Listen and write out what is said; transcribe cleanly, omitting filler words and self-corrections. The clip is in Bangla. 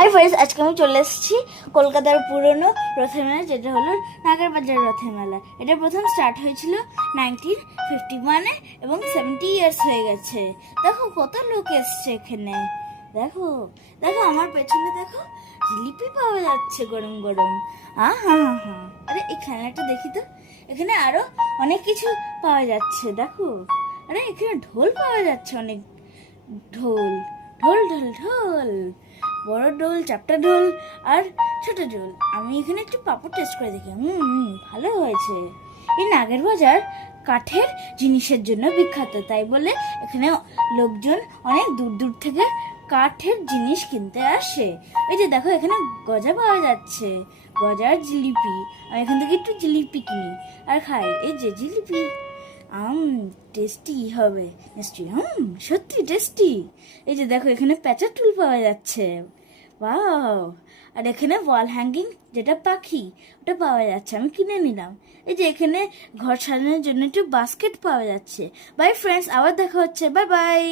হাই ফ্রেন্ডস, আজকে আমি চলে এসেছি কলকাতার পুরনো রথের মেলা, যেটা হলো নাগেরবাজার রথের মেলা। এটা প্রথম স্টার্ট হয়েছিল 1951-এ এবং 70 ইয়ার্স হয়ে গেছে। দেখো কত লোক এসছে এখানে। দেখো দেখো আমার পেছনে দেখো, জিলিপি পাওয়া যাচ্ছে গরম গরম। হ্যাঁ হ্যাঁ হ্যাঁ, আরে এই খেলনাটা দেখি তো। এখানে আরো অনেক কিছু পাওয়া যাচ্ছে দেখো। আরে এখানে ঢোল পাওয়া যাচ্ছে, অনেক ঢোল ঢোল ঢোল ঢোল, বড় ঢোল, চাপটা ঢোল আর ছোট ঢোল। আমি এখানে একটু পাপড় টেস্ট করে দেখি। ভালো হয়েছে। এই নাগেরবাজার কাঠের জিনিসের জন্য বিখ্যাত, তাই বলে এখানে লোকজন অনেক দূর দূর থেকে কাঠের জিনিস কিনতে আসে। এই যে দেখো, এখানে গজা পাওয়া যাচ্ছে, গজার জিলিপি। আমি এখান থেকে একটু জিলিপি কিনি আর খাই। এই যে জিলিপি, টেস্টি হবে নিশ্চয়ই। সত্যি টেস্টি। এই যে দেখো, এখানে প্যাঁচার টুল পাওয়া যাচ্ছে। ওয়াও! আর এখানে ওয়াল হ্যাঙ্গিং, যেটা পাখি, ওটা পাওয়া যাচ্ছে, আমি কিনে নিলাম। এই যে এখানে ঘর সাজানোর জন্য একটু বাস্কেট পাওয়া যাচ্ছে। বাই ফ্রেন্ডস, আবার দেখা হচ্ছে। Bye bye.